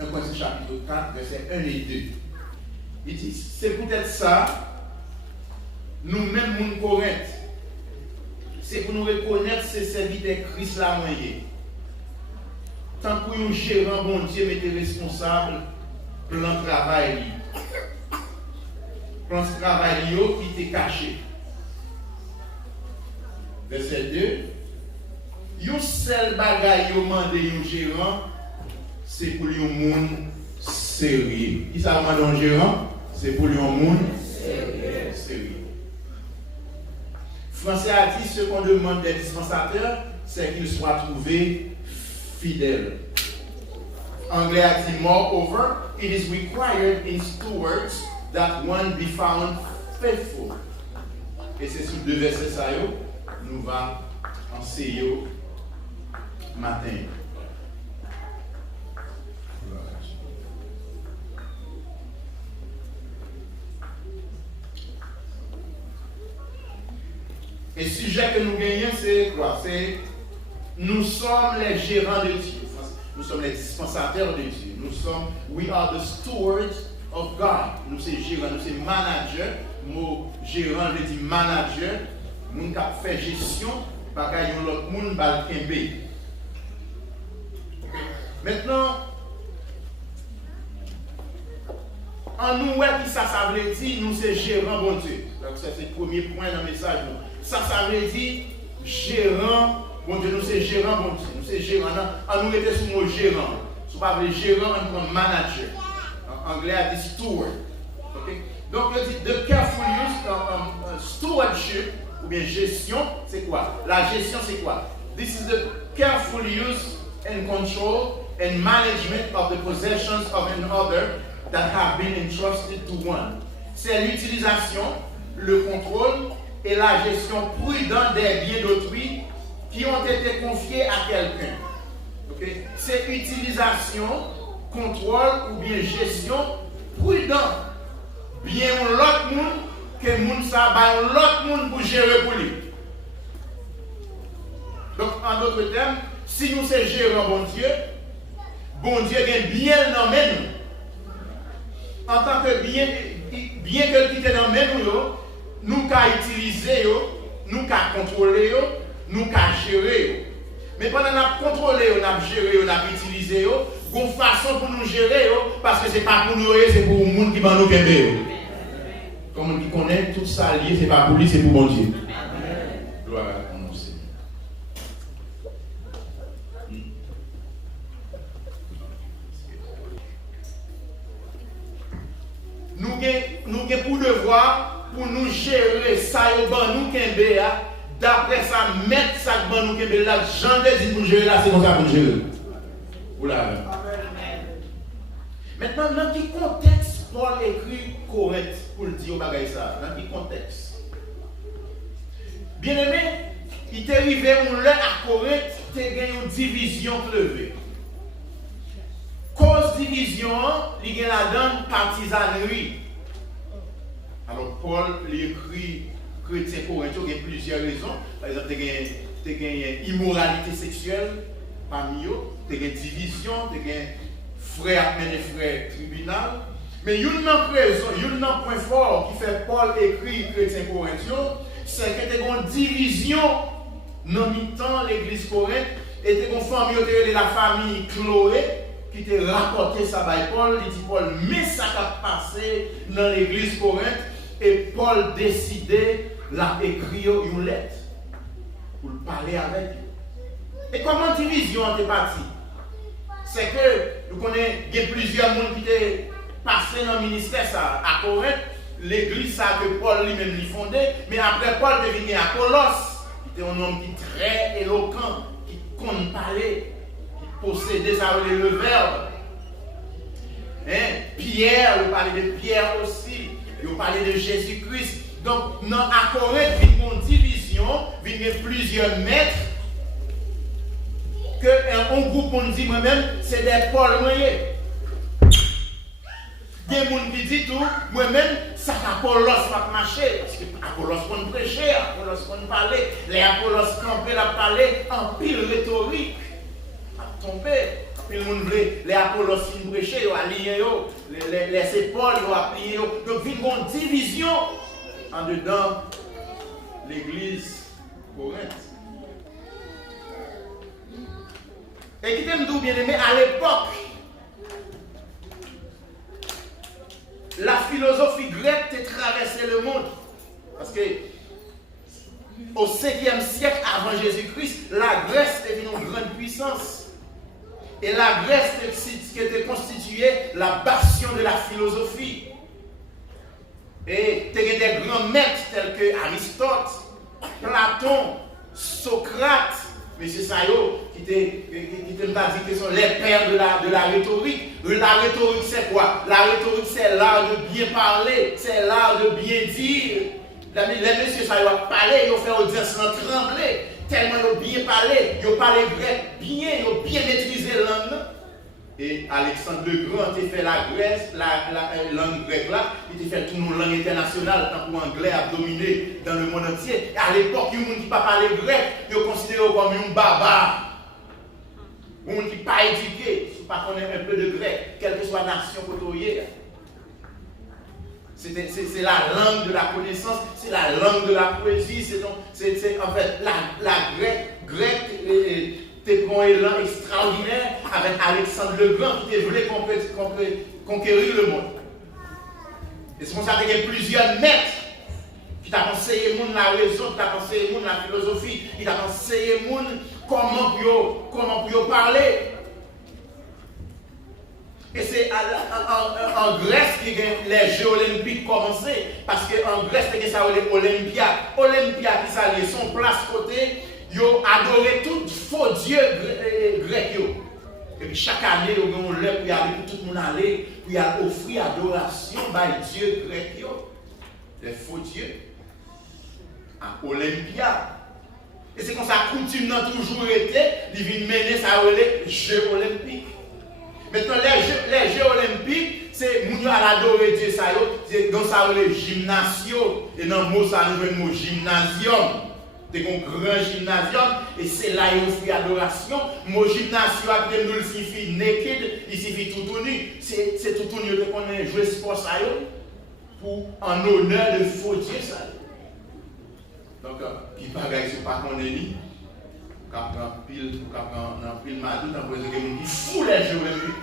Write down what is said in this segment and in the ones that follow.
1 Corinthiens chapitre 4, versets 1 et 2. Il dit, c'est peut-être ça, nous-mêmes, nous Corinthe, c'est pour nous reconnaître ces serviteurs Christ la moyenne. Tant que un gérant, bon Dieu, mettez responsable plan travail. Plan travail qui était caché. Verset 2. Un seul bagage qui demande un gérant, c'est pour un monde sérieux. Qui ça demande un gérant? C'est pour un monde sérieux. Français a dit ce qu'on demande des dispensateurs, c'est qu'ils soient trouvés fidèles. Anglais a dit moreover, it is required in stewards that one be found faithful. Et c'est sur deux versets ça nous va enseigner matin. Et le sujet que nous gagnons, c'est quoi? C'est nous sommes les gérants de Dieu. Nous sommes les dispensateurs de Dieu. We are the stewards of God. Nous sommes gérants, nous sommes managers. Mot gérant, je dis manager. Nous qui fait gestion, bagaille l'autre monde bal kembe. Maintenant, en nous, qui ça veut dire, nous sommes gérants, bon Dieu. Donc, ça, c'est le premier point dans le message. Ça veut dire gérant, bon Dieu, nous sommes gérants, bon Dieu. Nous sommes gérants. En nous, était sous le mot gérant. Si vous parlez gérant, on prend manager. En anglais, on dit steward. Okay? Donc, il dit the careful use stewardship, ou bien gestion, c'est quoi? La gestion, c'est quoi? This is the careful use and control and management of the possessions of another that have been entrusted to one. C'est l'utilisation, le contrôle et la gestion prudente des biens d'autrui qui ont été confiés à quelqu'un. Okay? C'est utilisation, contrôle ou bien gestion prudente. Bien l'autre monde que monde ça ba l'autre monde pour gérer pour lui. Donc en d'autres termes, si nous sommes gérants bon Dieu gagne bien dans nous. En tant que bien que qui est dans nous qu'à utiliser nous qu'à contrôler nous qu'à gérer. Mais pendant qu'on contrôle, on a géré, on a utilisé, on a une façon pour nous gérer, parce que ce n'est pas pour nous, c'est pour le monde qui va nous aider. Comme on dit, connaît tout ça lié, ce n'est pas pour lui, c'est pour mon Dieu. Gloire à mon Seigneur. Nous avons pour devoir pour nous gérer ça, nous qui d'après ça, mettre ça dans nous qui là, j'en ai dit pour gérer là, c'est comme ça pour nous gérer. Oula. Maintenant, dans quel contexte Paul écrit correct pour le dire au bagage ça? Dans quel contexte? Bien aimé, il est arrivé à Corinthe, il y a une division levée. Cause division, il y a la donne partisanerie. Alors Paul écrit chrétien corinthien, il y a plusieurs raisons. Par exemple, il y a une immoralité sexuelle parmi eux, il y a une division, il y a frère et frère tribunal. Mais il y a une raison, il y a un point fort qui fait Paul écrit chrétien corinthien, c'est qu'il y a une division dans le temps l'église Corinthe, et il y a une famille de la famille Chloé qui t'a rapporté ça par Paul. Il dit Paul, mais ça a passé dans l'église Corinthe, et Paul décidait la écrire une lettre pour parler avec eux. Et comment division est partie? C'est que nous connaissons plusieurs monde qui étaient passés dans le ministère ça, à Corinthe, l'église ça que Paul lui-même lui fondait, mais après Paul est venu à Colosse, qui était un homme qui est très éloquent, qui compte parler, qui possédait ça le verbe. Pierre, il parlait de Pierre aussi, il parlait de Jésus-Christ. Donc, à Corinthe, il y a une division, il y a plusieurs maîtres, que un groupe, on dit moi-même, c'est des Paul moyens. Il y a des gens qui disent tout, moi-même, ça Apollos va marcher, parce que Apollos va prêcher, Apollos va parler, les Apollos campés la parler en pile rhétorique. trompé. Puis le monde voulait, les Apollos fin prêcher, ils ont allié, les épaules, ils ont applié. Donc, il y a une division en dedans l'église Corinthe. Et qui t'aime tout bien aimé, à l'époque, la philosophie grecque a traversé le monde. Parce que au 5e siècle avant Jésus-Christ, la Grèce était une grande puissance. Et la Grèce était constituée la bastion de la philosophie. Et il y a des grands maîtres tels que Aristote, Platon, Socrate, M. Sayo, qui t'a dit que sont les pères de la rhétorique. La rhétorique, c'est quoi? La rhétorique, c'est l'art de bien parler, c'est l'art de bien dire. Les messieurs Sayo ont parlé, ils ont fait audience trembler. Tellement ils ont bien parlé, ils ont parlé grec bien, ils ont bien maîtrisé la langue. Et Alexandre le Grand a fait la Grèce, la langue grecque là, il a fait toute une langue internationale, tant que l'anglais a dominé dans le monde entier. Et à l'époque, les gens qui ne parlaient pas grec, ils sont considérés comme un barbare. Les gens qui ne sont pas éduqués, qui ne connaissent pas un peu de grec, quelle que soit la nation côtoyée. C'est la langue de la connaissance, c'est la langue de la poésie, c'est en fait la grecque prend un élan extraordinaire avec Alexandre le Grand qui voulait conquérir le monde. Et c'est pour ça qu'il y a plusieurs maîtres qui t'ont conseillé le monde la raison, qui t'ont conseillé le monde la philosophie, qui t'ont conseillé le monde comment parler. Et c'est en Grèce que les Jeux olympiques commençaient, parce qu'en Grèce, c'est ça l'Olympia. Olympia qui s'allait son place côté, ils ont adoré tout faux dieu grec. Et puis chaque année, ils ont l'heure pour y aller, tout le monde aller, pour y offrir adoration à Dieu grec, les faux dieux, à Olympia. Et c'est comme ça, coutume n'a toujours été, ils viennent mener ça les Jeux olympiques. Maintenant, les Jeux olympiques, c'est moun à l'adorer Dieu, ça y donc ça les gymnasio. Et dans le mot, ça nous le mot gymnasium. C'est un grand gymnasium, et c'est là qu'il offre adoration. Le mot gymnasio, il signifie naked, il signifie tout nu. C'est tout nu qu'on a joué sport ça pour en honneur de faux Dieu ça. Donc, qui bagaille sur pas qu'on est ni. Quand on pile madou, on peut dire qu'il fout les Jeux olympiques.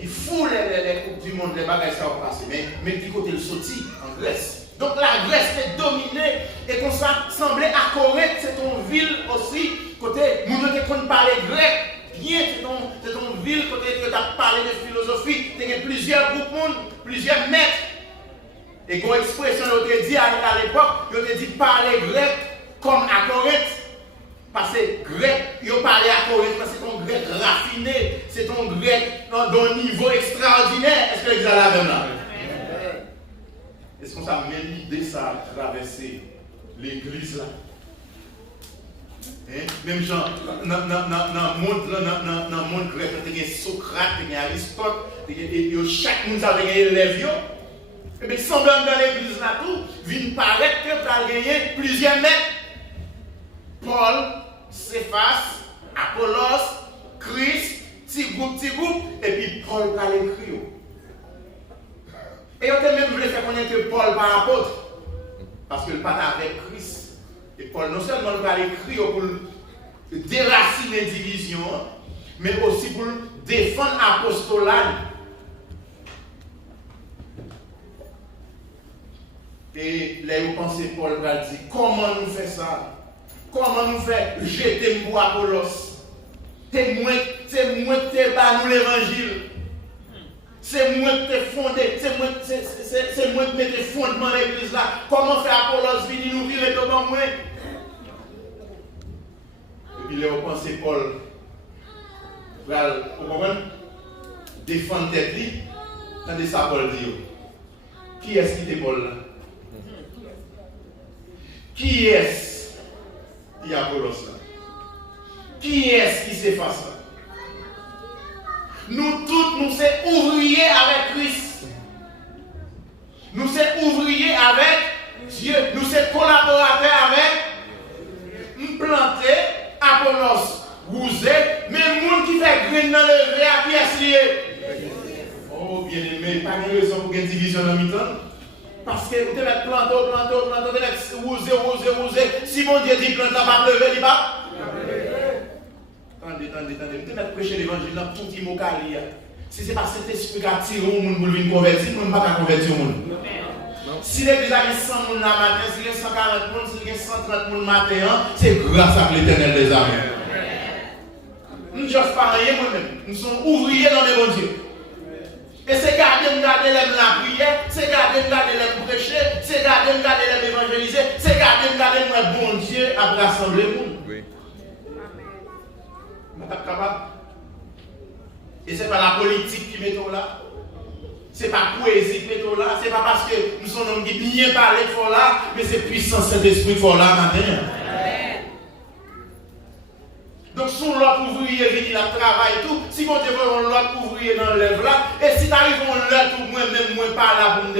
Il fout les coupes du monde, les bagages ça va passer. Mais du côté le sorti en Grèce. Donc la Grèce est dominée et comme ça semblait à Corinthe, c'est une ville aussi, côté, nous ne parler grec, bien, c'est une ville côté tu as parlé de philosophie, tu as plusieurs groupes, plusieurs maîtres. Et comme expression, on te dit à l'époque, on te dit parler grec comme à Corinthe. Parce que grec, ils ont parlé à Corinthe, parce que c'est un grec raffiné, c'est un grec d'un niveau extraordinaire. Est-ce que vous avez la même là? Est-ce qu'on a même l'idée ça a traversé l'église là? Même genre, dans le monde grec, il y a Socrate, il y a Aristote, chaque monde a gagné élève. Et bien, semblant dans l'église là tout, vient paraître que tu as gagné plusieurs maîtres. Paul, Céphas, Apollos, Christ, petit groupe, et puis Paul va l'écrire. Et on a même voulu faire connaître que Paul par apôtre, parce que le pas avec Christ. Et Paul non seulement va l'écrire pour déraciner les divisions, mais aussi pour défendre l'apostolat. Et là, vous pensez, Paul va dire, comment nous fait ça? Comment nous fait jeter pour Apollos? C'est moi qui t'ai nous l'évangile. C'est moi qui t'ai fondé. C'est moi qui mets les fondements de l'église là. Comment faire Apollos venir nous vivre devant moi? Et puis là, vous pensez, Paul va défendre tête lui. Tandis ça, Paul dit, qui est-ce qui était Paul là? Qui est-ce qui a Apollos là? Qui est-ce qui s'efface là? Nous tous, nous sommes ouvriers avec Christ. Nous sommes ouvriers avec Dieu. Nous sommes collaborateurs avec nous planter Apollos, Vous êtes, même monde qui fait grain dans le verre, à qui est lié. Oh, bien aimé, pas de raison pour une division dans le mi-temps. Parce que vous devez planter, vous devez rouser. Si mon Dieu dit plante, va pleurer, il va. Attendez. Vous devez prêcher l'évangile dans tout petit mot cali. Si ce n'est pas cet esprit qui attire le monde pour venir convertir, nous ne pouvons pas convertir le monde. Si l'église a 100 personnes le matin, si il y a 140 personnes, si il y a 130 personnes le matin, c'est grâce à l'éternel des armées. Nous ne faisons pas rien moi-même. Nous sommes ouvriers dans les bons dieux. Et c'est garder les la prière, c'est garder les prêcher, c'est garder les évangéliser, c'est garder les bon Dieu à rassembler le monde. Oui. Et ce n'est pas la politique qui met là. Ce n'est pas la poésie qui met là. Ce n'est pas parce que nous sommes hommes qui bien parler fort là, mais c'est puissance cet esprit fort là matin. Donc, si l'autre ouvrier vient à travail et tout, si vous avez l'autre ouvrier dans l'œuvre là, et si tu arrives à l'autre, moi-même, moi pas là pour me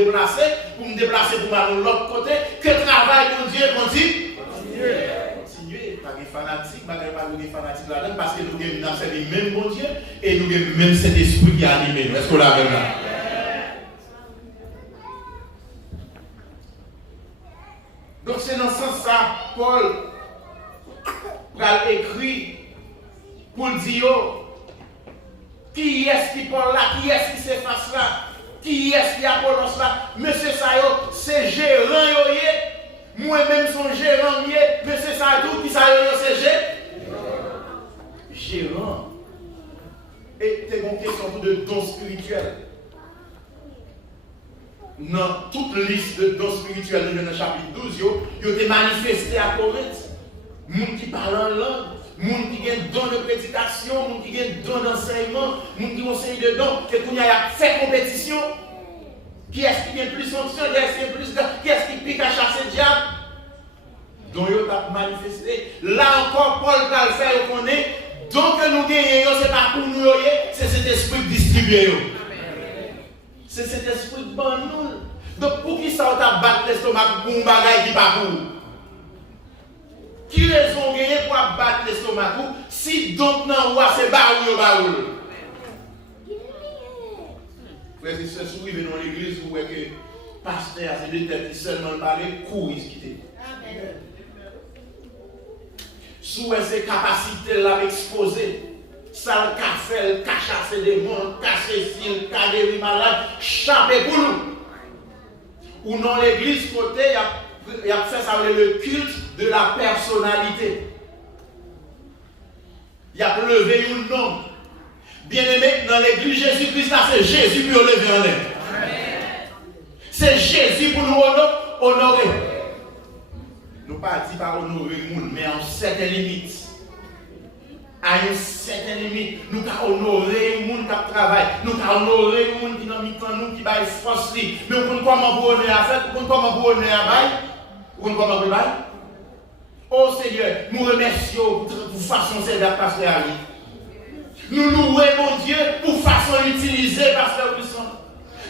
déplacer pour aller de l'autre côté, que travail mon Dieu continue. Continuez, pas de fanatique, pas de fanatique là-dedans, parce que nous avons servi le même bon Dieu et nous avons même cet esprit qui a animé nous. Est-ce que vous l'avez là? Donc, c'est dans ce sens-là, Paul a écrit pour dire qui est-ce qui parle là, qui est-ce qui s'efface là, qui est-ce qui Apollos là, monsieur Sayo, c'est gérant yo. Moi-même son gérant monsieur Sayo, qui Sayo c'est gérant. Et c'est une question de dons spirituels. Dans toute liste de dons spirituels dans le chapitre 12, ils ont été manifestés à Corinthe. Moun qui parle en langue, moun qui a un don de prédication, moun qui a un don d'enseignement, moun qui enseigne de dons, et qu'on y a fait compétition. Qui est-ce qui a plus fonction, qui est-ce qui pique à chasser le diable? Donc, il a manifesté. Là encore, Paul va le faire, on connaît. Donc, nous gagnons, ce n'est pas pour nous, c'est cet esprit distribué. C'est cet esprit de bon nous. Donc, pour qui ça, on a battu l'estomac pour un bagage qui pas pour? Qui raison gagner pour battre l'estomac si donc non c'est baoul. Frères et sœurs, si vous venez dans l'église, vous voyez que le pasteur a des têtes qui seulement parlent, courent, ils quittent. Si vous avez ces capacités-là exposées, ça le café, cacher des démons, cacher s'il, cacher des malades, chaper pour nous. Ou dans l'église, côté, il y a fait ça le culte de la personnalité. Il a levé un nom. Bien aimé, dans l'église Jésus-Christ, là, c'est Jésus qui a levé en l'air. C'est Jésus pour nous honorer. Nous ne pas dit par honorer le monde, mais en certaines limites. À une certaine limite, nous avons honoré le monde qui travaille. Nous avons honoré le monde qui n'a mis en nous, qui va force. Mais nous ne pouvons pas honorer à faire, nous ne pouvons pas honorer à bail. Vous ne pouvez pas bail. Oh Seigneur, nous remercions pour façon servir pasteur Ali. Nous louons mon Dieu pour façon l'utiliser pasteur Brisson.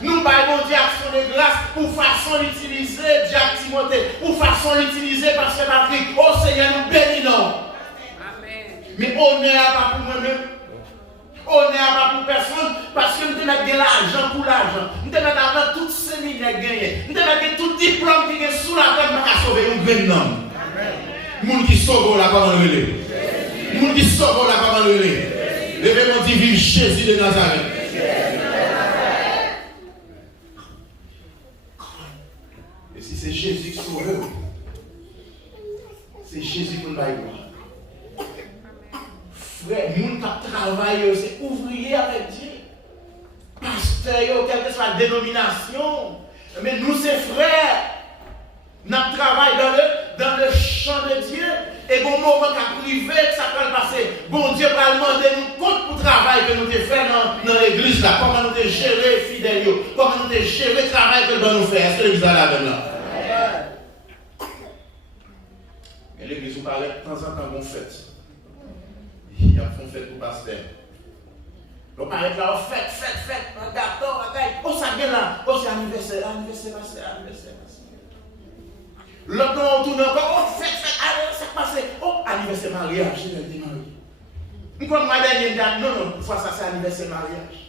Nous baillons Dieu action de grâce pour façon l'utiliser Jacques Timothée, pour façon l'utiliser pasteur Patrick. Oh Seigneur, nous bénissons. Mais on n'est pas pour moi-même. On n'est pas pour personne parce que nous devons de l'argent pour l'argent. Nous devons avoir tout séminaire gagné. Nous devons avoir tout diplôme qui est sous la terre pour sauver un grand homme. Moun qui sauve la parole de Dieu. Moun qui sauve la parole de Dieu. Levez-moi dit vive Jésus de Nazareth. Et si c'est Jésus qui sauve, c'est Jésus qui nous va voir. Frère, moun qui travaille, c'est ouvrier avec Dieu. Pasteur, quelle que soit la dénomination. Mais nous, c'est frères. Nous travaillons dans le champ de Dieu. Et bon moment qu'à privé, ça peut passer. Bon Dieu va demander nous compte pour le travail que nous avons fait dans l'église là. Comment nous avons géré fidèles. Comment nous avons géré le travail que nous avons fait. Est-ce que l'église a la même là? Et l'église vous parle de temps en temps qu'on fête. Il y a une fête pour pasteur. On parle là, on fête, un gâteau, un gâteau. Oh, ça vient là. Oh, c'est anniversaire, pasteur. L'autre on tourne encore, oh, fête, allez, c'est passé. Oh, anniversaire mariage, j'ai dit marié. Nous comme ma dernière date, non, une fois ça c'est anniversaire mariage.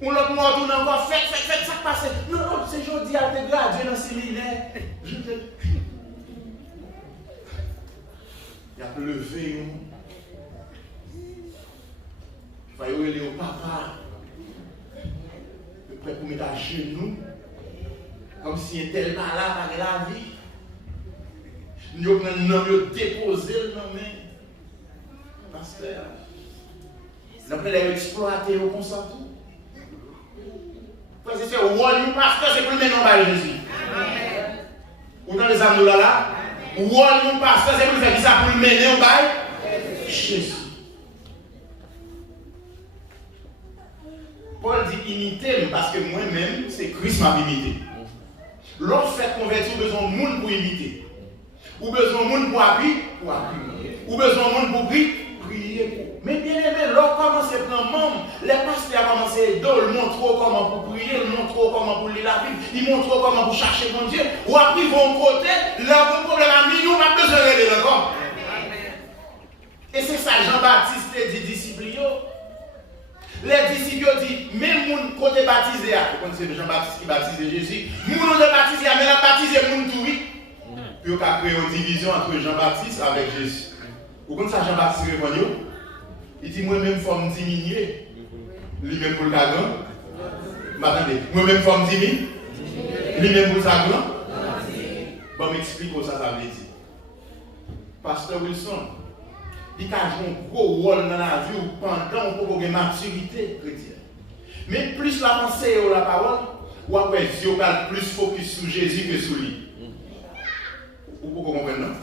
Ou l'autre mois, on a encore fait, ça passe. Non, c'est jeudi à te graduer dans le séminaire. Il a levé. Il faut aller au papa. Prêt pour mettre à genoux. Comme si un tel malade avait la vie. Nous avons déposé le nom. Pasteur. Nous avons exploité au constat tout. C'est le rôle du pasteur, c'est pour le nom de Jésus. Ou dans les âmes là, le rôle du pasteur, c'est pour faire ça pour le mener au bail Jésus. Paul dit imiter parce que moi-même, c'est Christ m'a imité. Lorsque fait convertir, besoin de monde pour imiter. Ou besoin de monde pour appuyer, Ou besoin de monde pour prier. Mais bien aimé, lorsqu'on commence à prendre membre, les pasteurs commencent à aider, ils montrent comment pour prier, ils montrent comment pour lire la Bible, ils montrent comment pour chercher mon Dieu. Ou après ils vont côté, leur problème à nous, on n'a pas besoin de l'aider encore. Et c'est ça, Jean-Baptiste dit disciples. Les disciples disent, même mon côté baptisé, vous connaissez Jean-Baptiste qui baptise Jésus, nous le baptisé, mais la baptisé, nous tout oui. Puis on a créé une division entre Jean-Baptiste avec Jésus. Vous connaissez Jean-Baptiste répond, il dit, moi-même, il faut me diminuer. Lui-même pour le cagan. Attendez, moi-même, il faut me diminuer. Lui-même pour le cagan. Bon, m'explique quoi ça veut dire. Pasteur Wilson, il a joué un gros rôle dans la vie pendant qu'on peut avoir maturité chrétienne. Mais plus la pensée ou la parole, ou après Dieu parle plus focus sur Jésus que sur lui. Vous pouvez comprendre, non?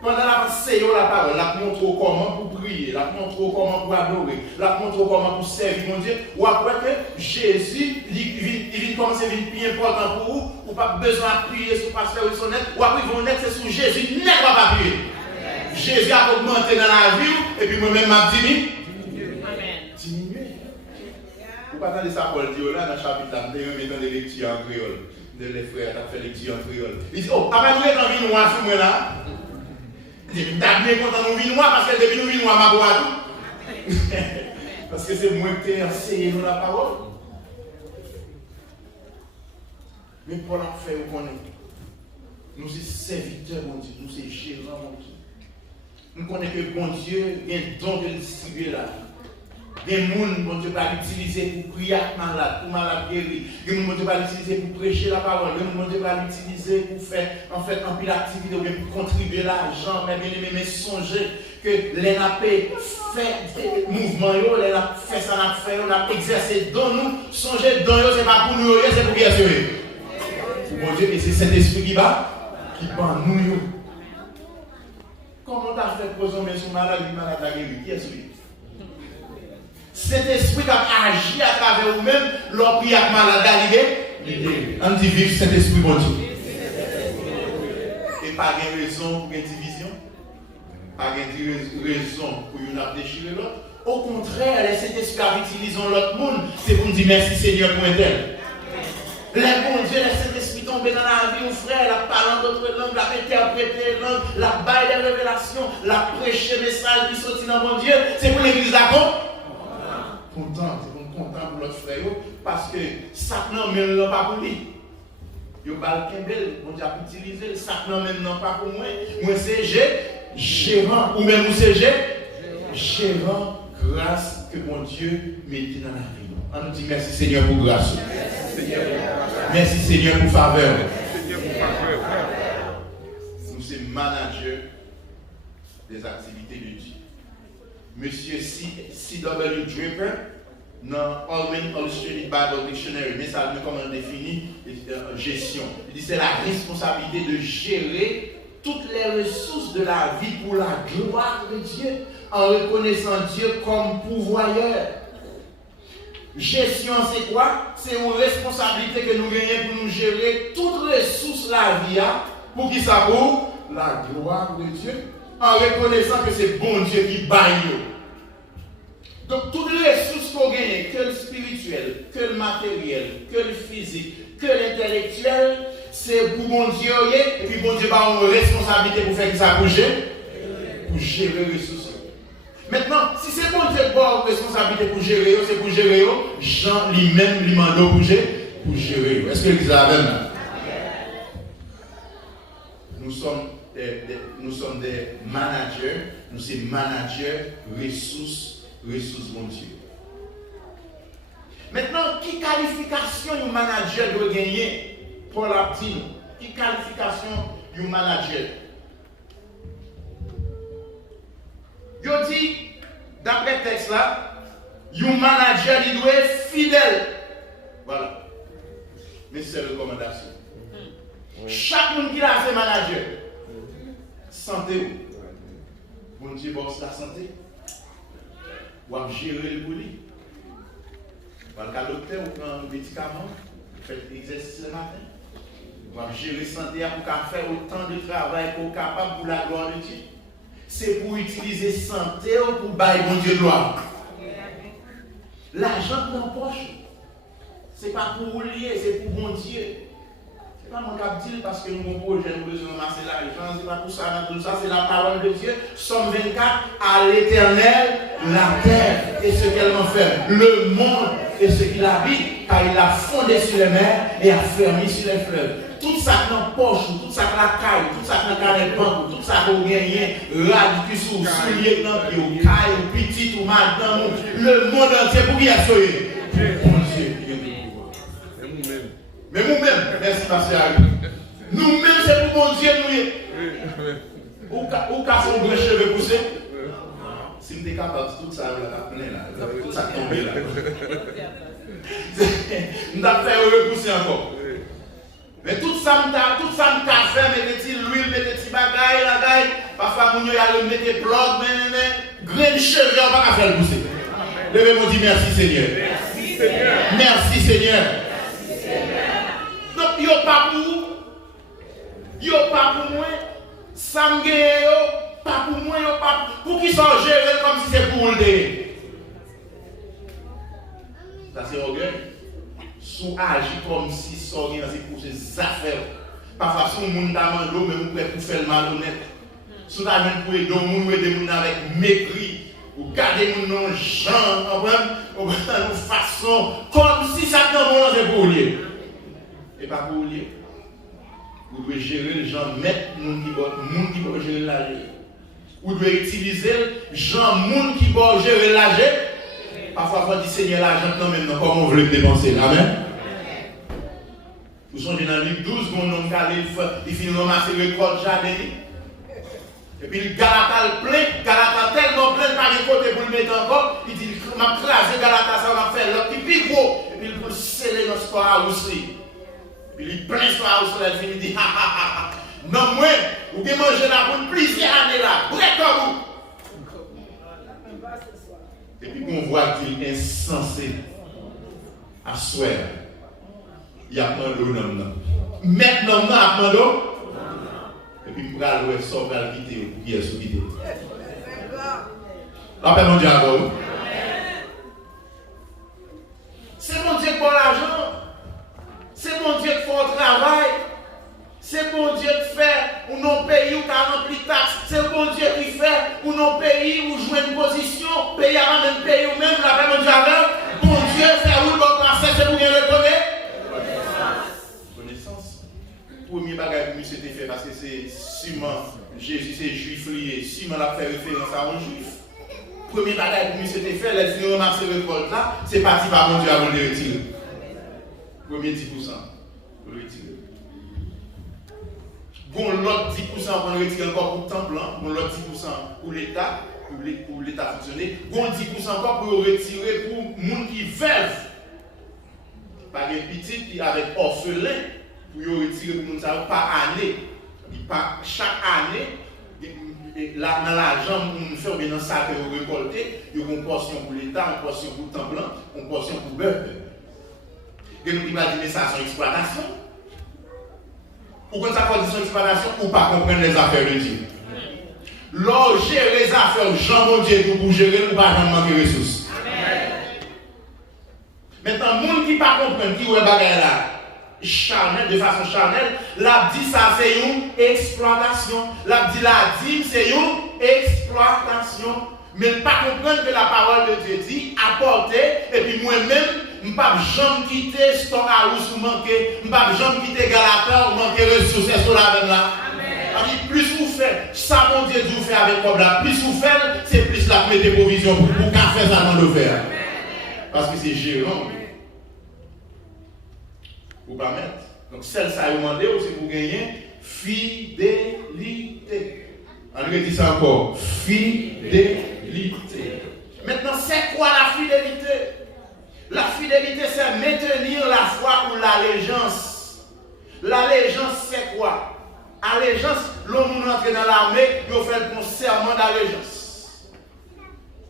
Pendant la pensée ou la parole, la montre comment pour prier, la montre comment pour adorer, la montre comment pour servir mon Dieu, ou après que Jésus, il vient commencer à être plus important pour vous, ou pas besoin de prier sur le pasteur ou son net, ou après ils vont être c'est sur Jésus, n'est pas prier. Jésus a augmenté dans la vie, et puis moi-même m'a diminué. Diminué. Vous pas entendre ça Paul dit là dans le chapitre là, nous mettons des lectures en créole. Les frères ont fait lecture en créole. Il dit, oh, après nous être en vie noire sur moi là. Il dit, t'as bien content de vie noire parce que depuis nous vie noire, ma boîte. Parce que c'est moi qui t'ai enseigné nous la parole. Mais Paul a fait, vous connaissez. Nous sommes serviteurs, mon Dieu. Nous sommes gérants, mon Dieu. Nous connaissons que bon Dieu, il y a un don de distribuer là. Des gens, bon Dieu, va l'utiliser pour prier à malade, pour malade guéri. Des gens, bon Dieu, va l'utiliser pour prêcher la parole. Des gens, bon Dieu, va l'utiliser pour faire, en fait, un peu d'activité, pour contribuer l'argent. Mais bien aimé, mais songez que les nappés fait mouvement, les nappés fait ça, n'a fait, on a exercé dans nous. Songez dans nous, c'est pas pour nous, c'est pour bien sûr. Bon Dieu, et c'est cet esprit qui bat nous. Comment tu as fait poser mes sous malade, la guéri? Qui est celui? Cet esprit qui a agi à travers vous-même, l'on prie à malade arrivé. On dit vive cet esprit, bon Dieu. Et pas de raison pour une division, pas de raison pour une déchirer l'autre. Au contraire, cet esprit utilise l'autre monde, c'est pour nous dire merci Seigneur pour un tel. Les bons Dieu, laissez cet esprit tomber dans la vie, mon frère, la parole d'autres langues, la interpréter langue, la baille des révélations, la prêcher message qui sortit dans mon Dieu, c'est pour l'église d'accord? Content, c'est pour content pour l'autre frère, parce que Satan même non pas pour lui. Il va le Kembel, on Dieu a utilisé, Satan même non pas pour moi. Moi c'est gérant, ou même c'est gérant, grâce que mon Dieu mette dans la vie. On nous dit merci Seigneur pour grâce. Merci Seigneur pour faveur. Nous sommes managers des activités de Dieu. Monsieur C.W. Draper, dans Allman Illustrated Bible Dictionary, mais ça veut comment on définit gestion. Il dit c'est la responsabilité de gérer toutes les ressources de la vie pour la gloire de Dieu, en reconnaissant Dieu comme pourvoyeur. Gestion, c'est quoi? C'est une responsabilité que nous gagnons pour nous gérer toutes les ressources de la vie, pour qui ça pour la gloire de Dieu, en reconnaissant que c'est bon Dieu qui baille. Donc toutes les ressources qu'on gagne, que le spirituel, que le matériel, que le physique, que l'intellectuel, c'est pour bon Dieu, et puis bon Dieu a une responsabilité pour faire ça bouger, pour gérer les ressources. Maintenant, si c'est bon Dieu qui a responsabilité pour gérer, c'est pour gérer, Jean lui-même lui demande pour gérer. Est-ce que vous avez même? Nous sommes des managers, nous sommes managers ressources mon Dieu. Maintenant, qui qualification un manager doit gagner pour la petite? Qui qualification un manager? Je dis, d'après le texte là, un manager il doit être fidèle. Voilà. Mais c'est une recommandation. Chaque monde qui a fait manager, santé ou. Mon Dieu, bosse la santé. Ou à gérer le boulot. Ou à le docteur, ou prendre un médicament, faire l'exercice le matin. Ou à gérer la santé pour faire autant de travail pour capable pour la gloire de Dieu. C'est pour utiliser santé ou pour bailler bon Dieu gloire. L'argent dans la poche, ce n'est pas pour lier, c'est pour bon Dieu. Ce n'est pas mon cap dire parce que nous avons projet, nous avons besoin de masser l'argent, ce n'est pas pour ça, tout ça, c'est la parole de Dieu. Somme 24, à l'éternel, la terre et ce qu'elle en fait, le monde et ce qu'il habite, car il a fondé sur les mers et a fermé sur les fleuves. Tout ça qui est dans la poche, tout ça qui est dans la caille, tout ça qui est dans le banque, tout ça qui est gagné, radique sous soulier dans le pied, caille, petit ou madame, le monde entier pour qui a soyé. Mais nous-mêmes, merci Pasteur Ari. Nous-mêmes, c'est pour mon Dieu, nous. Ou qu'à son gros cheveux poussés. Si nous sommes capables de tout ça, tout ça tomber là. Nous avons fait repousser encore. Mais tout ça, nous avons fait, mettez l'huile, mettez des bagailles, la gaille. Parfois, nous allons mettre plug, mais grain de cheveux, on va pas faire pousser. Levez-moi dire merci Seigneur. Merci Seigneur. Merci Seigneur. Donc, il n'y a pas pour vous. Il n'y a pas pour moi. Ça me gagne, pas pour moi, pas pour qui sont gérés comme si c'est pour le dé. Ça c'est orgueil. Sous agir comme si ça c'est pour ces affaires. Parfois, si on a demandé, mais vous pouvez pour faire le malhonnête. Si on a même pour aider les gens avec mépris, ou garder les gens en façon, comme si ça c'est pour lui. Et pas pour lui. Vous devez gérer les gens, mettre les gens qui vont gérer l'argent. Vous devez utiliser les gens qui vont gérer l'argent. Parfois, il faut dire Seigneur, l'argent, non, maintenant, comment vous voulez dépenser. Amen. Vous songez dans Luc 12, il finit de ramasser le récolte jardin. Et puis, le Galata tellement plein, par les côtés pour le mettre encore. Il dit, je vais craser Galata, ça va faire l'autre qui plus gros. Et puis, il peut sceller notre storehouse. Puis il plein storehouse, il dit, non, moi, vous pouvez manger là pour plusieurs années là. Vous êtes comme vous. Et puis, on voit qu'il est insensé à souhait. Il a pris l'homme. Maintenant, il a pris l'homme. Et puis, il va le sortir, il va le quitter, pour qu'il ait quitter. La paix, mon Dieu, à vous. C'est mon Dieu qui prend l'argent. C'est mon Dieu qui fait le travail. C'est mon Dieu qui fait ou non pays ou qui a rempli taxes. C'est mon Dieu qui fait ou non pays ou jouer une position. Pays avant même pays ou même la paix, mon Dieu, avec. Mon Dieu fait où le bon passé, c'est pour bien le connaître. Connaissance. Premier bagage que c'était fait parce que c'est Simon, Jésus c'est juif lié. Simon a fait référence à un juif. Premier bagage que c'était fait, les filles remarquent ce récolte là, c'est parti par mon Dieu avant de le retirer. Premier 10% pour le retirer. Bon, l'autre 10% pour le retirer encore pour le temple, bon, l'autre 10% pour l'État, pour l'État fonctionner, bon, 10% encore pour le retirer pour les gens qui vivent. Par des petits qui avec orphelins, pour le retirer pour les gens par année. Chaque année, là, dans l'argent, on fait bien dans ça que vous récoltez, il y a une portion pour l'État, une portion pour le temple, une portion pour le peuple. Et nous imaginons ça sans exploitation. Ou quand ça condition d'exploitation, ou pas comprendre les affaires de Dieu. L'or gérer les affaires, Jean mon Dieu, pour gérer, ou pas manquer de ressources. Maintenant, les gens qui ne comprennent pas qui est bagarre là, charnel, de façon charnelle, l'a dit ça c'est une exploitation. L'a dit la dîme c'est une exploitation. Mais pas comprendre que la parole de Dieu dit, apporter, et puis moi-même, je ne peux pas jamais quitter Stockhouse ou manquer, je ne peux pas jamais quitter Galata ou manquer ressources, c'est cela même là. Plus vous faites, ça mon Dieu vous fait avec problème, plus vous faites, c'est plus la mettre des provisions pour qu'à faire ça dans le faire. Parce que c'est gérant. Vous pas mettre. Donc celle ça a demandé, c'est pour gagner fidélité. On dit ça encore. Fidélité. Maintenant, c'est quoi la fidélité? La fidélité, c'est maintenir la foi ou l'allégeance. L'allégeance, c'est quoi? Allégeance, l'homme entre dans l'armée, il fait le serment d'allégeance.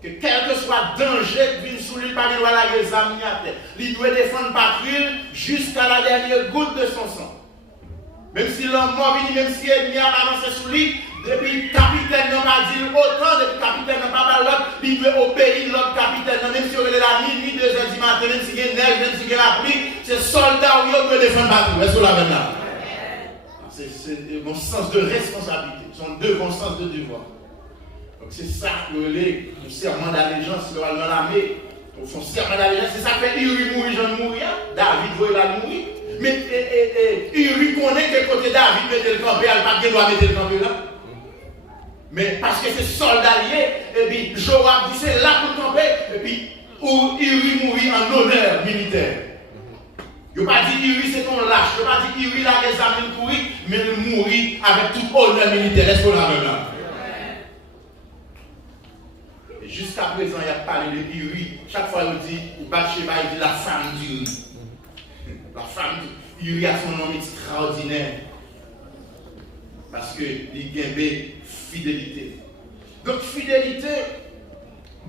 Que quel que soit danger qui vient sous lui, pas qu'il doit la examiner. Il doit défendre patrie jusqu'à la dernière goutte de son sang. Même si l'homme mort, même si l'ennemi a avancé sous lui, depuis le capitaine n'a pas dit autant, depuis le capitaine n'a pas parlé l'autre, il doit obéir l'autre capitaine. Même si on est la nuit, 2 heures du matin, même si il y a neige, même si il y a la pluie, c'est soldat où il doit défendre patrie. Est-ce que la même là? C'est mon sens de responsabilité, son devant sens de devoir. Donc c'est ça que le serment d'allégeance dans l'armée. Son serment d'allégeance, c'est ça que fait Uri mourir, Jean mourir, David veut la mourir. Mais Uri connaît quel côté David mettait le campé, elle pas doit mettre le campé là. Mais parce que c'est soldalier, et puis Joab dit c'est là pour camper, et puis Uri mourit en honneur militaire. Il n'a pas dit Uri c'est ton lâche, il n'a pas dit Uri la examine courir, mais il mourit avec tout honneur militaire. Est-ce qu'on l'a même là? Et jusqu'à présent, il a parlé de Uri. Chaque fois il dit, Bathsheba, il dit la femme d'Uri. La femme d'Uri a son nom extraordinaire. Parce qu'il y a fidélité. Donc fidélité,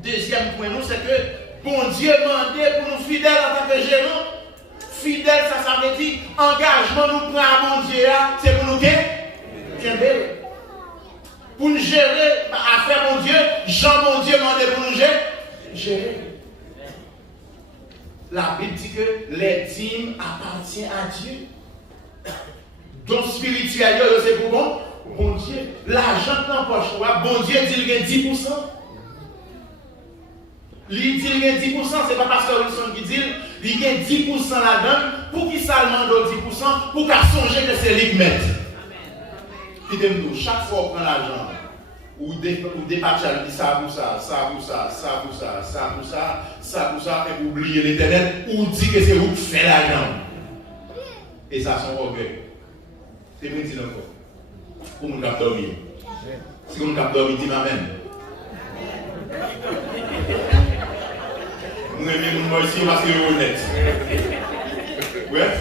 deuxième point, c'est que bon Dieu demandait pour nous fidèles en tant que gérants. Fidèle, ça veut dire engagement nous prend à mon Dieu, c'est pour nous qu'aimer. Pour nous gérer affaire mon Dieu, Jean mon Dieu demandait pour nous gérer. La Bible dit que les dîmes appartiennent à Dieu. Donc spirituel, c'est pour bon Dieu. L'argent dans poche, bon Dieu dit qu'il y a 10%. Il dit qu'il y a 10%, c'est pas Pasteur Wilson qui dit il y a 10% là-dedans. Pour qui ça demande 10%? Pour qu'à songer que c'est lui qui met. Chaque fois qu'on prend l'argent, ou dépatcher, il dit ça pour ça, ça pour ça, ça pour ça, ça pour ça, ça pour ça, et pour oublier l'éternel, ou dit que c'est vous qui faites l'argent. Et ça, son orgueil. C'est moi qui dis encore. Pour mon cap dormir. Si mon cap dormir, dis Amen. Nous aimons ici parce que c'est honnête. Ouais.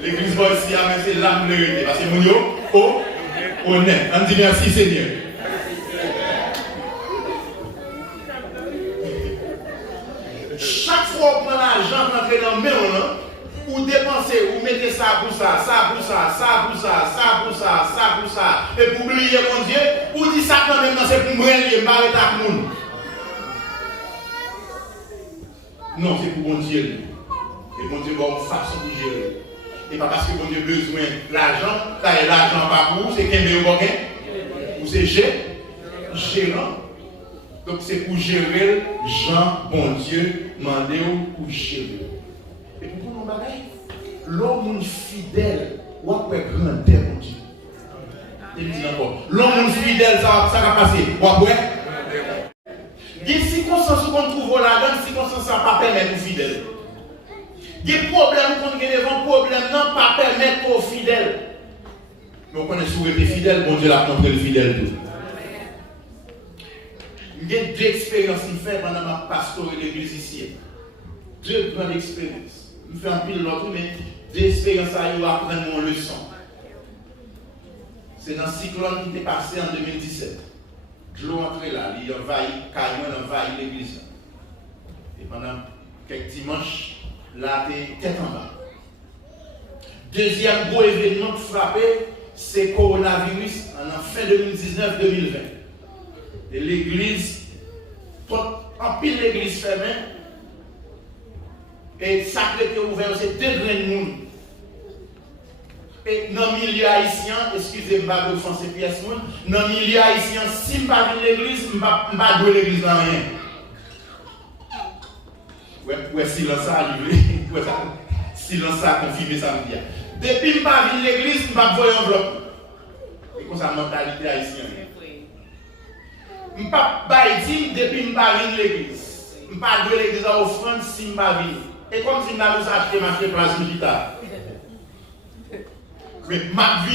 L'église ici, c'est l'âme de l'unité. Parce que nous sommes honnêtes. On dit merci Seigneur. Chaque fois qu'on prend l'argent pour entrer dans le main, ou dépenser, ou mettez ça pour ça, ça pour ça, ça pour ça, ça pour ça, ça pour ça, et pour oublier mon Dieu, ou dit ça quand même, c'est pour me relier, m'arrêter avec le monde. Non, c'est pour mon Dieu. Et mon Dieu va une façon de gérer. Et pas parce que mon Dieu a besoin de l'argent, l'argent pas pour, c'est qu'un meilleur bagage, ou c'est gérant. Donc c'est pour gérer, Jean, bon Dieu, demandez pour gérer. Et pour nous, l'homme fidèle, ou après grand terre, mon Dieu. Il dit encore, l'homme fidèle, ça va passer. Ou après? Il y a des circonstances qu'on trouve là-dedans, des circonstances ça ne pas permettre aux fidèles. Il y a des problèmes qu'on a devant problème, non pas permettre aux fidèles. Mais on connaît souvent les fidèles, bon Dieu l'a montré le fidèle tout. Il y a 2 expériences qui fait pendant ma pastoral de l'église ici. 2 grandes expériences. Je fais un pile l'autre, mais 2 expériences à y apprendre mon leçon. C'est dans le cyclone qui était passé en 2017. De l'eau entrée là, il envahit, carrément envahit l'église. Et pendant quelques dimanches, là, t'es tête en bas. Deuxième gros événement qui frappait, c'est le coronavirus en fin 2019-2020. Et l'église, en pile l'église fermée, et ça qui était ouvert, c'est 2 grains de monde. Et dans le milieu haïtien, excusez-moi de offenser pièce, dans le milieu haïtien, si je ne vais pas l'église, je ne vais pas jouer l'église dans rien. Ouais, silence a arrivé. Silence a confirmé ça me dit. Depuis que je ne vais pas l'église, je ne vais pas voir enveloppe. C'est comme ça la mentalité haïtienne. Je ne vais pas dire depuis que je ne vais pas l'église. Je ne vais pas jouer l'église à offrande si je ne vais pas venir. Et comme si je n'avais pas acheté ma place militaire. Mais je ne vais pas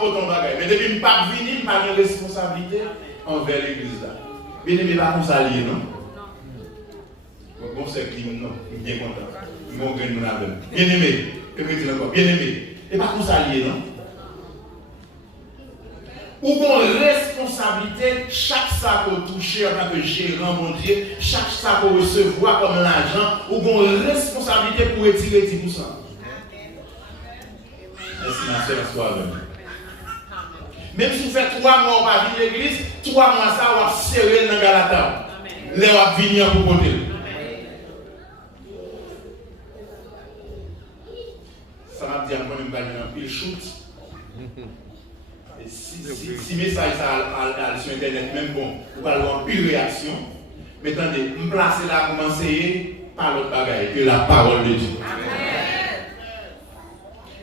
ton bagage. Mais depuis que je ne vais pas venir, je n'ai pas de responsabilité envers l'église. Bien aimé, pas comme ça lié, non? Bon, c'est qui, non? Je suis bien content. Je suis bien content. Bien aimé, je vais dire encore, bien aimé. Et pas comme ça lié, non? Ou une responsabilité, chaque sac qu'on touche en tant que gérant, mon Dieu, chaque sac qu'on recevoir comme l'argent, ou une responsabilité pour retirer 10%. Merci, ma soeur, soir. Même si vous faites 3 mois, on va venir à l'église, 3 mois, ça va serrer dans la table. Là, on va venir pour côté. Ça m'a dit à moi, je vais un pile shoot. Si message ça sur internet, même bon, vous allez avoir pile réaction. Mais attendez, me placer là pour m'enseigner par l'autre bagaille que la parole de Dieu.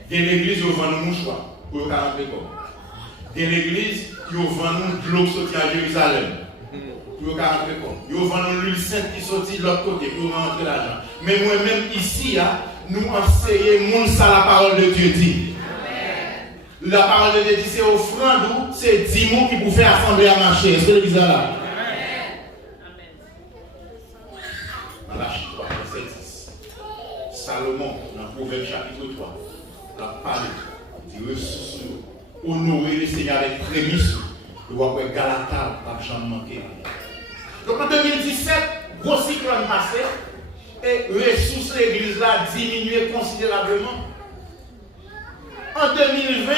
Il y a l'église qui vend nous mouchoirs pour 40 écoles. Il y a l'église qui vend nous de l'eau sortie à Jérusalem pour 40 écoles. Il vend nous l'huile sainte qui sortit de l'autre côté pour rentrer l'argent. Mais moi-même ici, nous enseignons ça la parole de Dieu dit. La parole de Dieu dit c'est offrande, c'est 10 mots qui vous fait assembler à marcher. Est-ce que l'église est là? Malachie 3, verset 10. Salomon, dans Proverbe chapitre 3, a parlé de ressources, honorer le Seigneur avec prémices, et voir que Galata n'a jamais manqué. Donc en 2017, gros cyclone passé, et ressources de l'église là diminué considérablement. En 2020,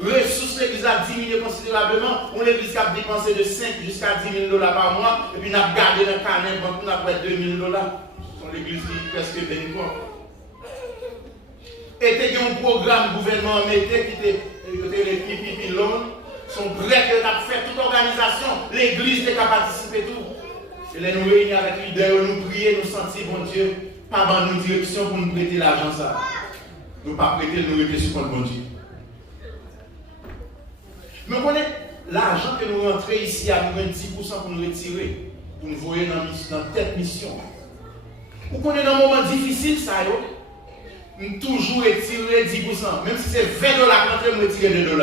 ressources de l'église a diminué considérablement. On l'église a dépensé de 5 jusqu'à 10 000 $ par mois. Et puis, on a gardé dans le carnet, on a pris 2 000 $. C'est l'église qui est presque 20 fois. Et il y a un programme gouvernement qui était les pipi loan. Son prêt que a fait toute organisation. L'église n'a pas participé tout. Et là, nous réunissons avec les leaders, nous prions, nous sentir, bon Dieu, pas dans nos directions pour nous prêter l'argent ça. Nous ne pas prêter, nous rester sur le bon Dieu. Mais on connaît l'argent que nous rentrons ici à nous 10% pour nous retirer, pour nous voyer dans cette mission. Vous connaissez dans un moment difficile, ça, nous toujours retirer 10%. Même si c'est 20 $, quand nous retirer 2 $.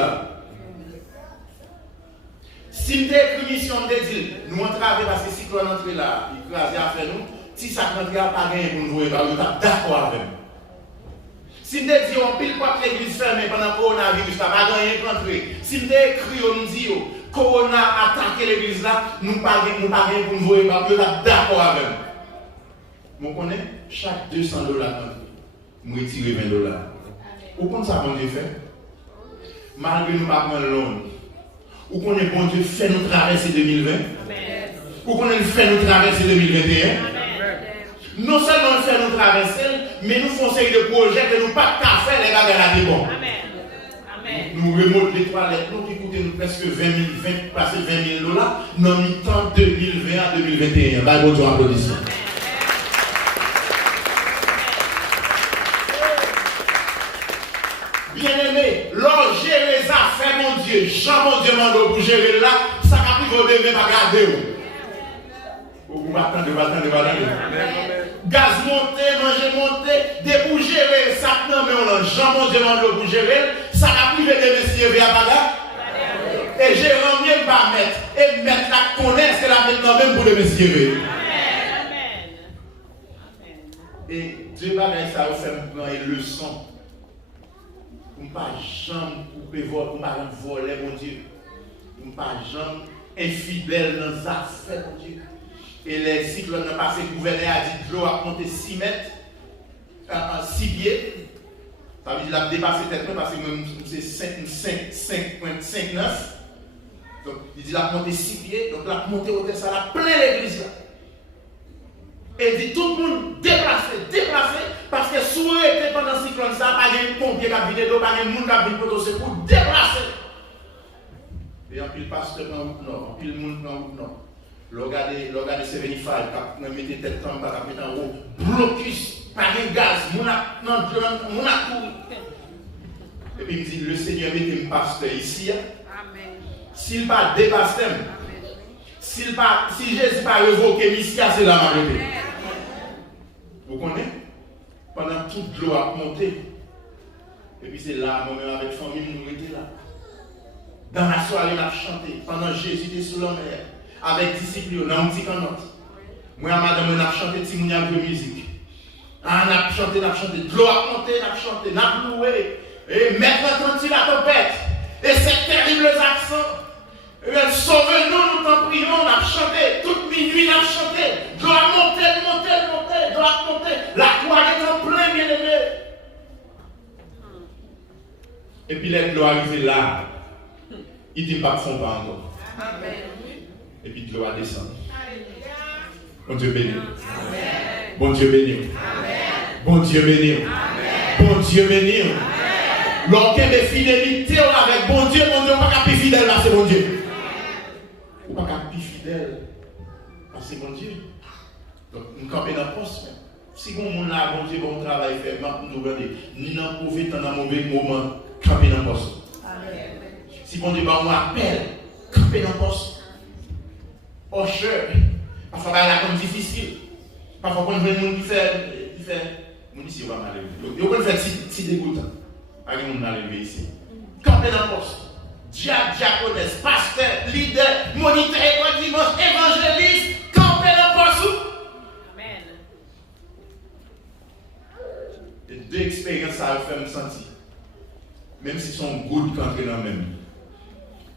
Si nous avons écrit mission, nous dit, nous entrons parce que si nous entrons là, il crase à faire nous, si ça ne rentre pas gagné pour nous voyer, nous sommes d'accord avec nous. Si nous disons on pile quoi que l'église fermée pendant le coronavirus, ça va gagner rentrer. Si nous écrit on nous dit Corona a attaqué l'église là, nous ne pas gagner pour nous voir, nous sommes d'accord avec nous. Vous connaissez chaque 200 $, nous retirons 20 $. Vous connaissez ça, bon Dieu fait? Malgré nous pas prendre l'homme. Vous connaissez bon Dieu fait nous traverser 2020? Vous connaissez fait nous traverser 2021? Non seulement nous faisons nous traverser, mais nous faisons des projets que nous ne pouvons pas faire les gars de la bon. Nous remontons les toilettes, nous qui coûtent presque 20 000 $, dans le mi-temps 2020 à 2021. Bah, bon Dieu, applaudissons. Bien-aimé, l'on gère les affaires, mon Dieu, Jean, mon Dieu, pour gérer là, ça va plus vous même à garder. Vous m'attendez. Gaz monté, manger monté, des pour gérer, ça non mais on a Jean mon Dieu pour gérer, ça n'a plus de messieurs vers bagarre. Et j'ai mieux pas mettre, et mettre la connaître, c'est la maintenant même pour les messieurs. Amen. Et Dieu va mettre ça au faire une leçon. Pour ne pas jamais couper pour ne pas voler mon Dieu. Pour ne pas jamais infidèle dans les affaires mon Dieu. Et les cyclones ont passé, le gouverneur a dit que l'eau a monté 6 mètres, 6 pieds. Ça veut dire qu'il a dépassé tête parce que c'est 5,59. Donc il dit qu'il a monté 6 pieds, donc il a monté au ça a plein l'église là. Et il dit tout le monde déplacé, Parce que si vous êtes pendant ce cyclone, ça, pas de pompier qui a vidé d'eau, pas de monde qui a vidé d'eau, c'est pour déplacer. Et en pile pasteur dans route nord, en pile monde dans route nord. Regardez 75, qui a mis tête en bas, qui a mis en haut, blocus, pas de gaz, mon a couru. Et puis il me dit, le Seigneur mettez un pasteur ici. Amen. S'il pas dépassé, si Jésus pas révoqué ici, c'est la majorité. Vous connaissez? Pendant toute l'eau a monté. Et puis c'est là, moi-même avec la famille, nous étions là. Dans la soirée, on a chanté. Pendant Jésus était sous la mer. Avec les disciples, on a dit qu'en autre. Moi, madame, on a chanté, si on a de musique. On a chanté. L'eau a monté, on a chanté, on a loué. Et maintenant, quand il a tempête, et ces terribles accents, sauve-nous, nous t'en prions, on a chanté, toute minuit, on a chanté. L'eau a monté, l'eau a monté. La toile est en plein, bien aimé. Et puis, l'eau arrive là. Il dit pas de fond pas encore. Amen. Et puis l'eau a descendu. Bon Dieu béni. Bon Dieu béni. Bon Dieu béni. Bon Dieu béni. Lorsqu'il y a des fidélités avec bon Dieu, on ne peut pas plus fidèle là, c'est bon Dieu. On ne peut pas plus fidèle parce que c'est bon Dieu. Donc, nous campons dans le poste. Si on a bon Dieu, bon travail fait, nous regardons, ni dans le mauvais temps, dans le mauvais moment, camper dans le poste. Si bon Dieu va moi appel, camper dans le poste. Oh, cher. Parfois, il y a comme difficile. Parfois, quand on voit des gens qui fait. On dit si on va mal élever. Il faut faire si dégoûtant. Pas de monde mal élevé ici. Camper dans le poste. Diaconesse, pasteur, leader, moniteur, école dimanche, évangéliste, camper dans le poste. Amen. Et deux expériences à faire me sentir. Même si son good quand on est dans le même.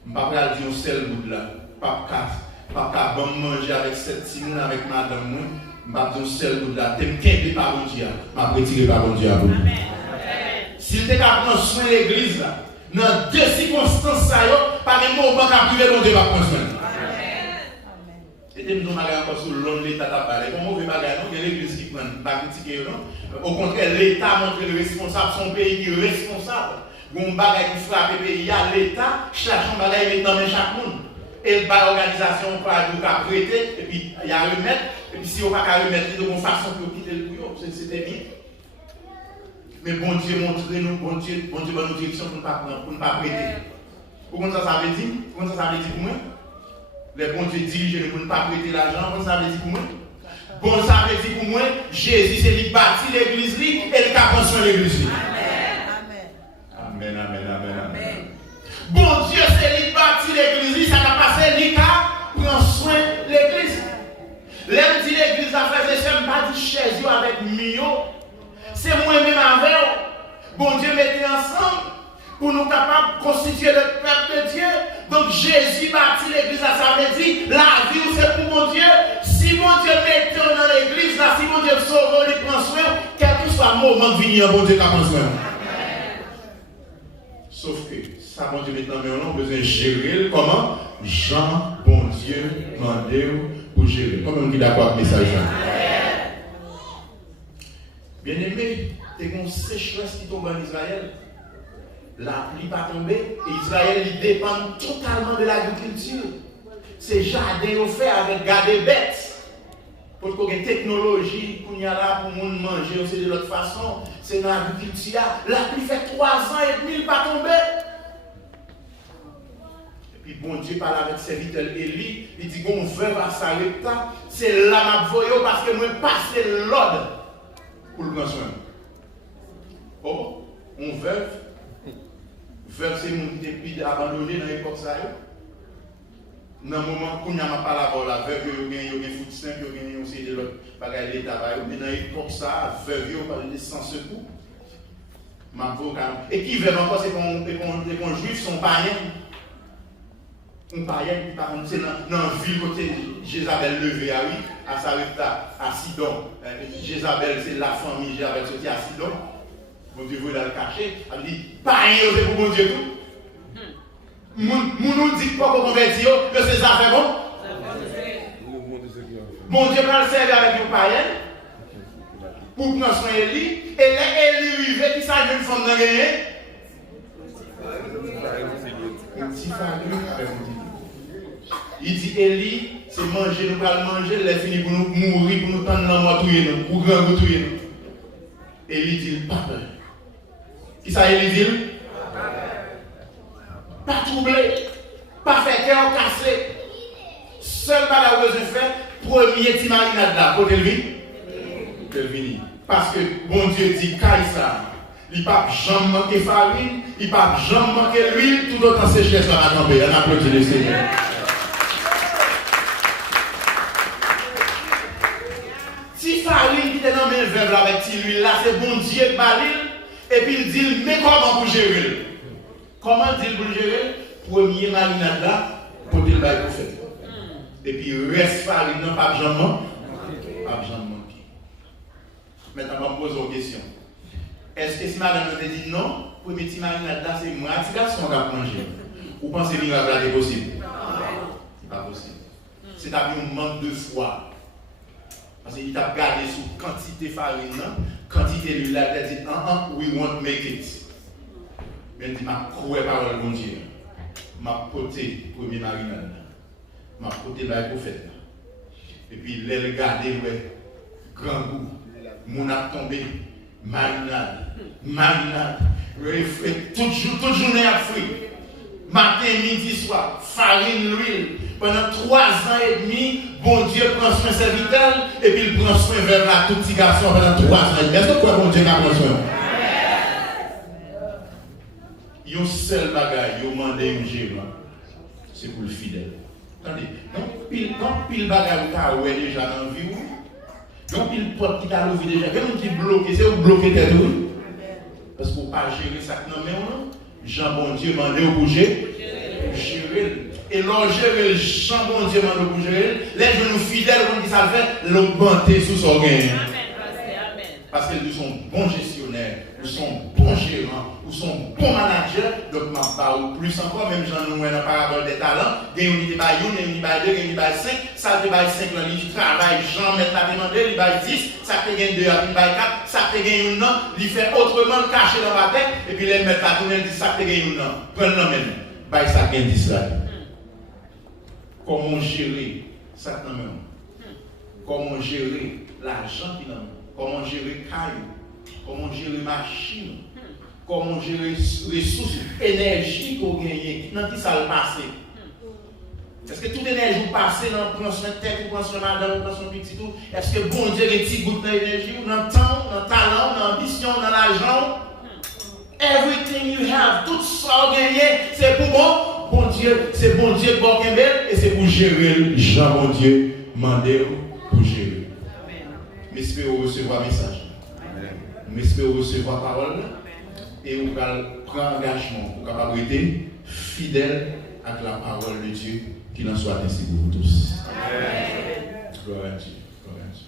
Je ne vais pas dire un seul bout là. Pas bon manger avec cette simone avec madame. Je ne vais pas dire un seul bout là. Tu me par bon Dieu. Je vais retirer par bon Dieu. Si tu es capable de prendre soin de l'église là, dans deux circonstances, pas de moment qui a privé, bon Dieu va prendre soin. Et tu me dis encore sur l'homme l'État t'a parlé. Comme on veut pas gagner, il y a l'église qui prend pas critiquer non. Au contraire, l'État montre le responsable, son pays qui est responsable. Gon bagay qui frappe le pays, l'État, chaque bagay est dans chaque monde. Et l'organisation peut prêter, et puis il y a remettre, et puis si on ne peut pas remettre de façon pour quitter le bouillon, c'était bien. Mais bon Dieu montre-nous, bon Dieu dans nos directions pour ne pas prêter. Comment ça veut dire? Comment ça veut dire pour moi? Les bon Dieu dirigent pour ne pas prêter l'argent, comment ça veut dire pour moi? Bon, ça veut dire pour moi, Jésus c'est lui bâti l'église, et il a construit l'église. Amen. Bon Dieu, c'est lui bâti l'église, ça va passer, lui prend soin de l'église. L'aime dit l'église, la frère, je ne pas dit chez avec Mio. C'est moi-même avec eux. Bon Dieu mettait ensemble pour nous capables de constituer le peuple de Dieu. Donc Jésus bâti l'église, ça veut dire la vie c'est pour mon Dieu. Si mon Dieu mettait dans l'église, là, si mon Dieu sauve, il prend soin, quel que soit le moment de venir, bon Dieu qui prend soin. Sauf que ça, bon Dieu, maintenant, mais on a besoin de gérer comment Jean, bon Dieu, demandé pour gérer. Comment on dit d'accord avec le message? Bien aimé, c'est une sécheresse qui tombe en Israël. La pluie pas tombée et Israël il dépend totalement de l'agriculture. C'est jardin fait avec garder bêtes. Pour qu'il y ait une technologie pour manger, c'est de l'autre façon. C'est dans l'agriculture. La pluie fait 3 ans et demi, il pas tombé. Et puis bon Dieu parle avec serviteur Élie, il dit qu'on veuve à Sarepta, c'est là ma voyou parce que moi passe l'ordre pour le grand soin. Oh, on veuve. Veuve c'est mon qui était abandonné dans l'époque ça. Dans le moment où on n'a pas la voix, la veuve, il y a un foot simple, il y a aussi de l'autre bagage d'état. Mais dans l'époque ça, veuve, il y a sans secours. Et qui veut encore, c'est qu'on juif, son païen. Un païen qui par contre, c'est dans la ville côté Jézabel levé à Sarepta, à Sidon. Jézabel, c'est la famille Jézabel sorti à Sidon. Bon Dieu veut dans le cachet. Elle dit, païen, c'est pour mon Dieu tout. Nous dit pas qu'on convertit, que c'est ça fait bon. Bon Dieu va le servir avec une païenne. pour prendre soin de lui. Et là, Élie arrive, qui ça jeune femme n'a gagné? Il dit Élie, c'est manger, nous allons manger, il est fini pour nous mourir, pour nous tendre la mort, pour grand nous. Élie dit pas peur. Qui ça Élie dit? Pas troublé, pas fait cœur cassé. Seul pas la besoin de faire, premier petit marinade là, pour le vini. Parce que bon Dieu dit Kaïsa, il ne peut jamais manquer farine, il ne peut jamais manquer l'huile, tout autant sécheresse à la tomber. On applaudit le Seigneur. Si farine qui est dans mes verres avec cette huile là, c'est bon Dieu qui balil, et puis il dit, mais comment vous gérer? Comment dit pour gérer? Premier marinade là, pour le bail pour faire. Et puis reste farine, non, pas jamais manquer. Maintenant, je vais me poser une question. Est-ce que si madame te dit non, premier petit marinade là, c'est moi, petit garçon qui a mangé? Vous pensez que miracle là est possible? C'est pas possible. C'est un manque de foi. Parce qu'il t'a gardé sur quantité de farine, quantité d'huile, il a dit, we won't make it. Mais il dit, ma croix parole de mon Dieu. Ma côté, premier marinade. Ma côté, la prophète. Et puis, il a regardé, ouais, grand goût. Mon a tombé, marinade. Toute journée à fruit. Matin, midi, soir, farine, l'huile. Pendant 3 ans et demi, bon Dieu prend soin de serviteur et puis il prend soin vers la tout petit garçon pendant 3 ans et demi. Est-ce que quoi bon Dieu n'a pas soin? Il y a un seul bagage, il y a demandé un gérant. C'est pour le fidèle. Attendez, donc pile bagage qui a oué déjà dans la vie, donc pile porte qui a levé déjà, quelqu'un qui bloque, c'est vous bloquer tête ou? Parce que vous ne pouvez pas gérer ça dans le non? Jean bon Dieu m'a demandé au bouger, gérer. Et l'engérer, Jean bon Dieu m'a demandé au gérer. Les genoux fidèles, comme dit ça fait, l'augmenter sous son gain. Parce que nous sommes bons gestionnaires, nous sommes bons gérants, nous sommes bons managers. Donc, je ne parle plus encore, même j'en ai dans la parabole des talents. Il y a une unité by 1, il y a une unité by 2, il y a une unité by 5. Ça te by 5, il travaille, Jean met la demande, il by 10. Ça te gagne 2, il by 4. Ça te gagne 1 an, il fait autrement, caché dans la tête. Et puis, il met la tournée, il dit ça te gagne 1 an. Prends-le même. By ça gagne 10 là. Comment gérer ça dans même? Comment gérer l'argent qui dans comment gérer caillou, comment gérer machine, comment gérer ressources, énergie qu'on gagne, dans qui ça le passé. Est-ce que toute énergie vous passez dans prendre soin de tête, prendre soin de madame, prendre soin de petit tout? Est-ce que bon Dieu a des petits gouttes d'énergie, dans le temps, dans le talent, dans l'ambition, dans l'argent? Everything you have, tout ça gagné, c'est pour bon Dieu, c'est bon Dieu pour Kembel et c'est pour gérer Jean bon Dieu, mandé pour gérer. J'espère recevoir le message. J'espère recevoir la parole. Et vous allez prendre engagement pour capable être fidèle avec la parole de Dieu qui n'en soit ainsi pour vous tous. Amen. Gloire à Dieu. Gloire à Dieu.